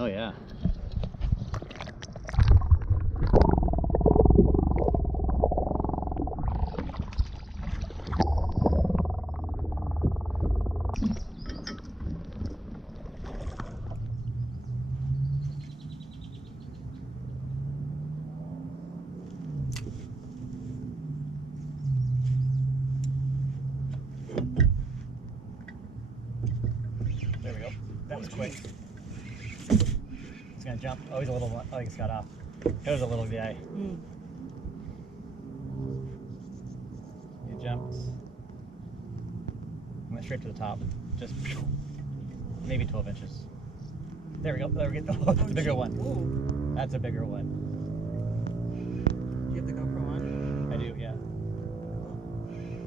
Oh yeah. There we go. That was quick. He's gonna jump. Oh, he's a little one. Oh, he just got off. There's a little guy. He jumps. Went straight to the top. Just maybe 12 inches. There we go. There we go. Oh, that's a bigger one. Ooh. That's a bigger one. Do you have the GoPro on? I do, yeah. Hey,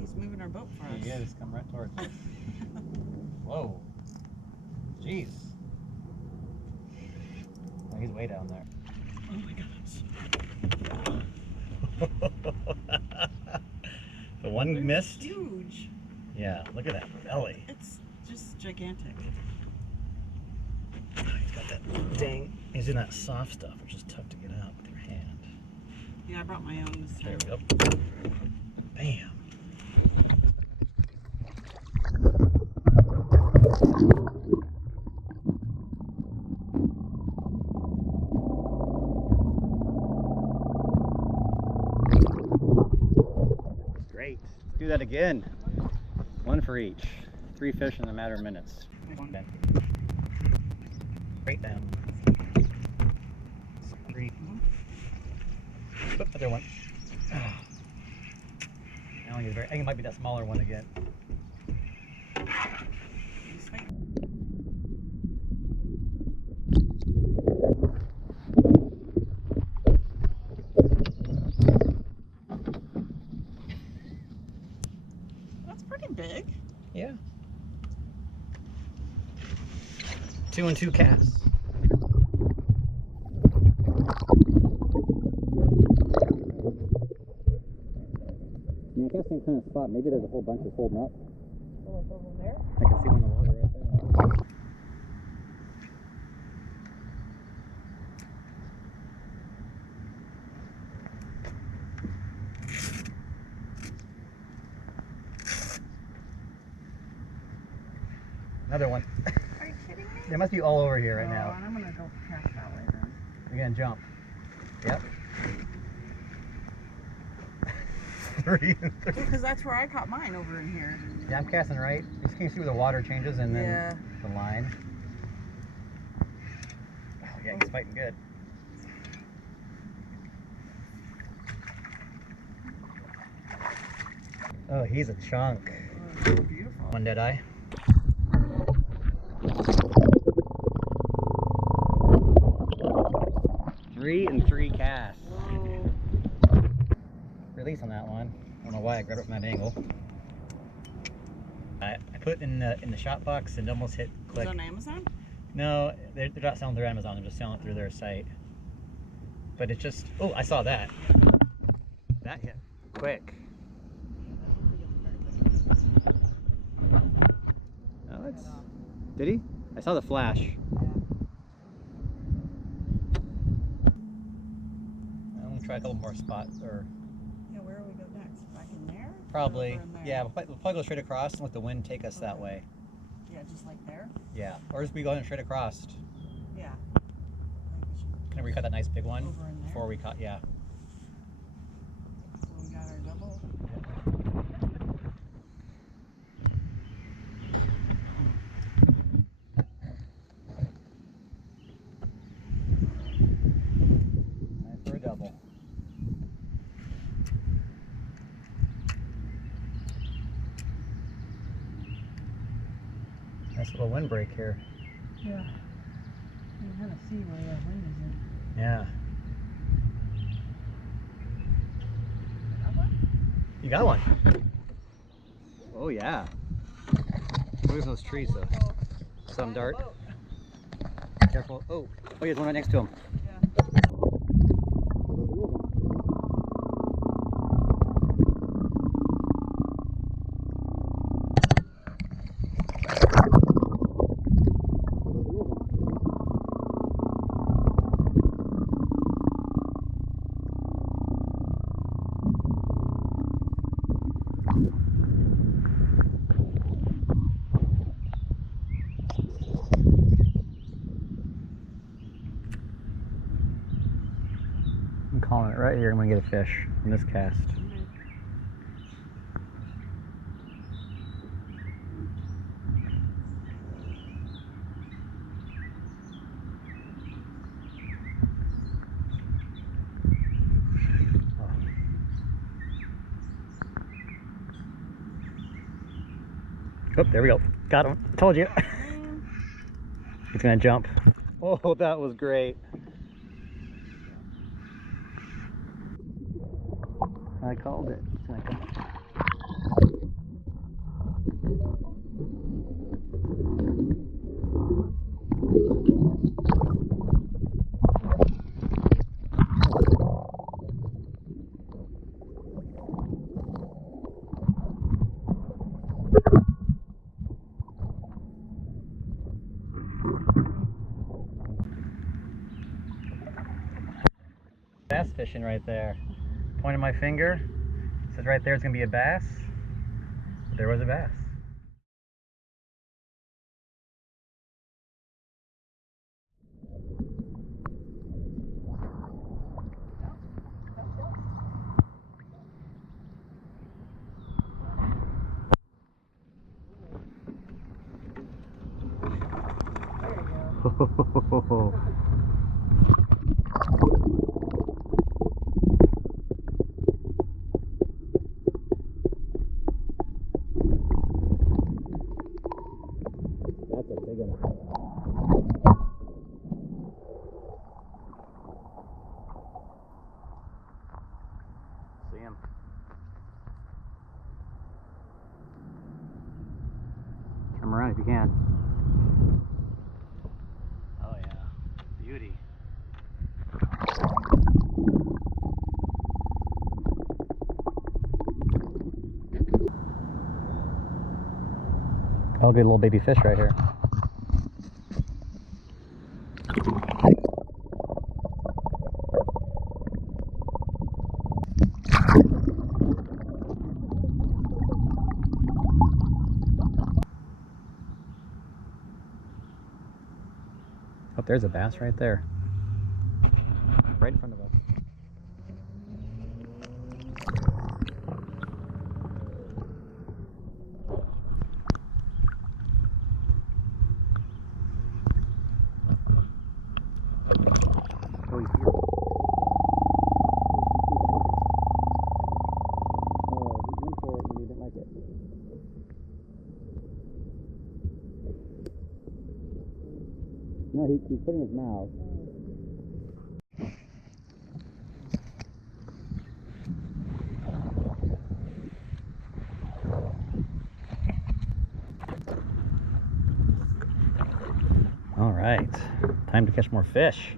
he's moving our boat for us. He is. Come right towards us. Whoa. Jeez. Oh, he's way down there. Oh my gosh. The one They're missed? Huge. Yeah, look at that belly. It's just gigantic. Oh, he's got that dang. He's in that soft stuff, which is tough to get out with your hand. Yeah, I brought my own this There time. we go. Bam. Great. Let's do that again. One for each. 3 fish in a matter of minutes. Okay. Right down. 3. Oop, other one. I think it might be that smaller one again. That's pretty big. Yeah. 2 and 2 casts. I mean, I guess same kind of spot. Maybe there's a whole bunch that's holding up. Oh, like over there? I can see one in the water right there. Another one. Are you kidding me? They must be all over here right Oh, now. and I'm gonna go cast that way then. We're gonna jump. Yep. 3 and 3. Because that's where I caught mine, over in here. Yeah, I'm casting right. You can see where the water changes and then Yeah. the line. Oh yeah, he's fighting good. Oh, he's a chunk. Oh, so beautiful. One dead eye. Three and 3 casts. Whoa. Release on that one. I don't know why I grabbed it from that angle. I put it in the shot box and almost hit Was click. it on Amazon? No, they're not selling through Amazon. They're just selling it through their site. But it's just, oh, I saw that. That hit quick. Oh, it's, did he? I saw the flash. I'm gonna try a couple more spots, or Yeah, where do we go next? Back in there? Or probably, over in there? yeah, we'll probably go straight across and let the wind take us that Okay. way. Yeah, just like there? Yeah, or just we go straight across. Yeah. I think we should Can we cut that nice big one over in there. before we cut? Yeah. So we got our double. Time for a double. Nice little windbreak here. Yeah. You can kind of see where that wind is in. Yeah. That one? You got one. Oh yeah. Look at those trees though. Some dart. Careful. Oh, there's one right next to him. I'm calling it right here. I'm gonna get a fish in this cast. Oh, there we go. Got him. Told you. He's gonna jump. Oh, that was great. I called it. It's gonna come. Bass fishing right there. Pointing my finger. Says right there it's gonna be a bass. There was a bass. There you go. That's a big one. See him. Come around if you can. Oh yeah, beauty. Oh, good little baby fish right here. Oh, there's a bass right there. Right in front of us. Oh, he's here. Oh, he went for it and he didn't like it. No, he's put it in his mouth. All right, time to catch more fish.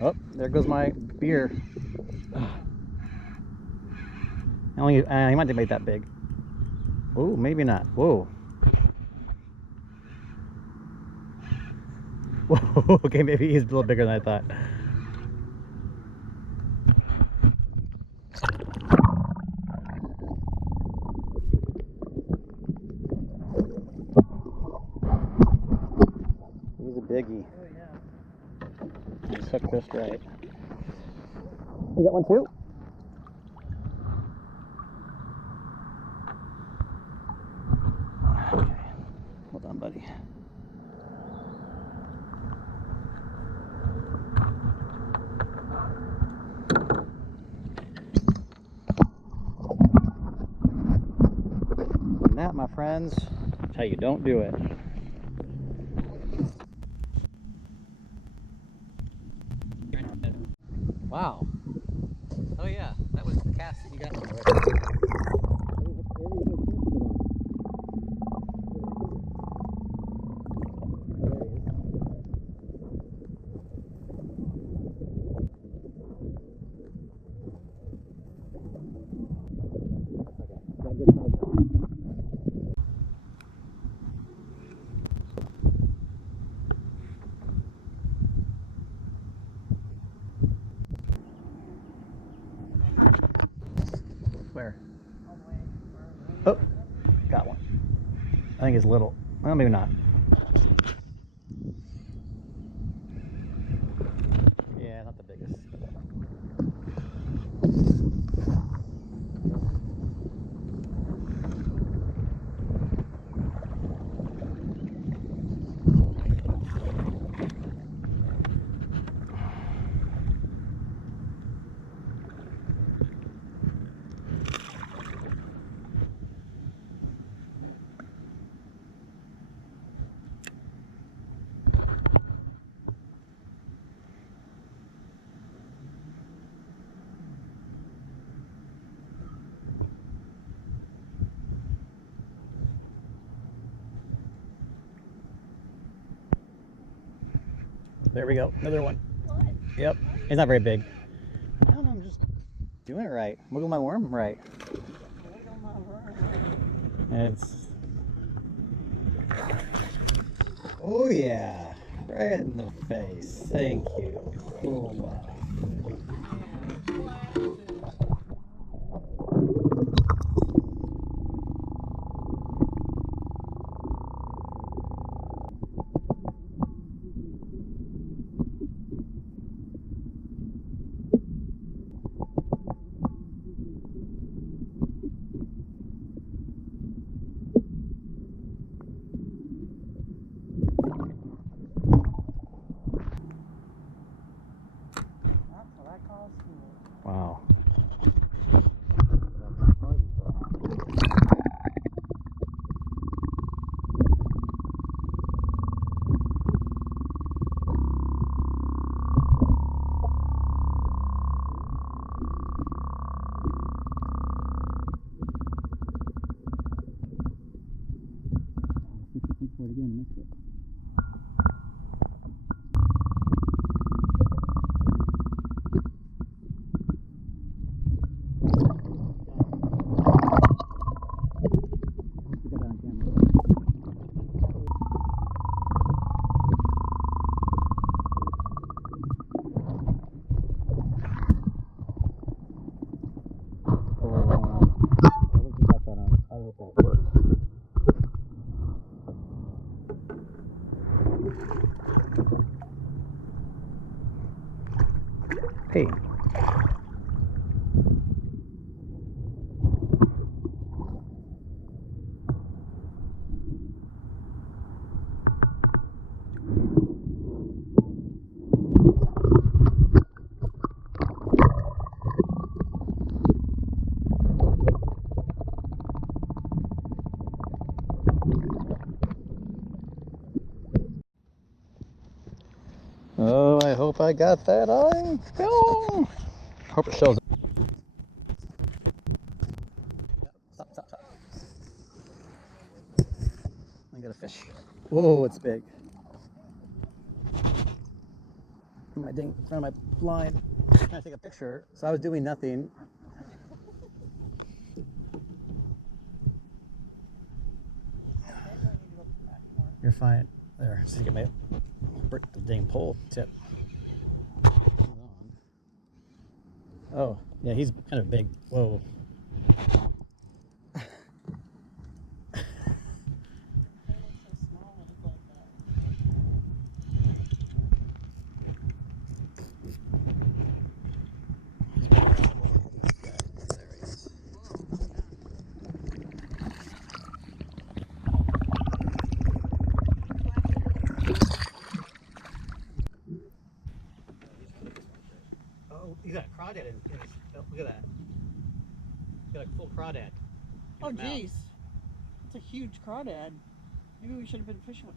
Oh, there goes my beer. Only he might have made that big. Oh, maybe not. Whoa. Whoa. Okay, maybe he's a little bigger than I thought. He's a biggie. Oh yeah. He's hooked just right. You got one too? Okay. Hold on, buddy. And that, my friends, is how you don't do it. Wow. yeah, that was the cast that you got from the Where? Oh, got one. I think it's little. Well, maybe not. Yeah, not the biggest. There we go. Another one. What? Yep. It's not very big. I don't know. I'm just doing it right. Wiggle my worm right. Wiggle my worm. It's. Oh, yeah. Right in the face. Thank you. Oh, wow. That's what I call school. Wow. Again, missed it. Hey. Oh, I hope I got that on film. Hope it shows. Stop, stop, stop. I got a fish. Whoa, it's big. My ding, in front of my blind. I'm trying to take a picture, so I was doing nothing. You're fine. There, just get my the dang pole tip. Oh, yeah, he's kind of big. Whoa. Oh, he's got a crawdad in his, oh, look at that. He's got a full crawdad. Oh, jeez. It's a huge crawdad. Maybe we should have been fishing with.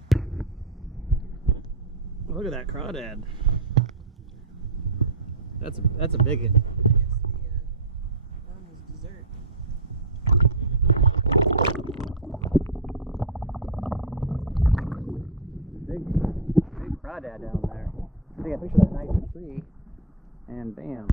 Look at that crawdad. That's a big one. I guess crawdad down there. I think I picture that nice tree. And bam.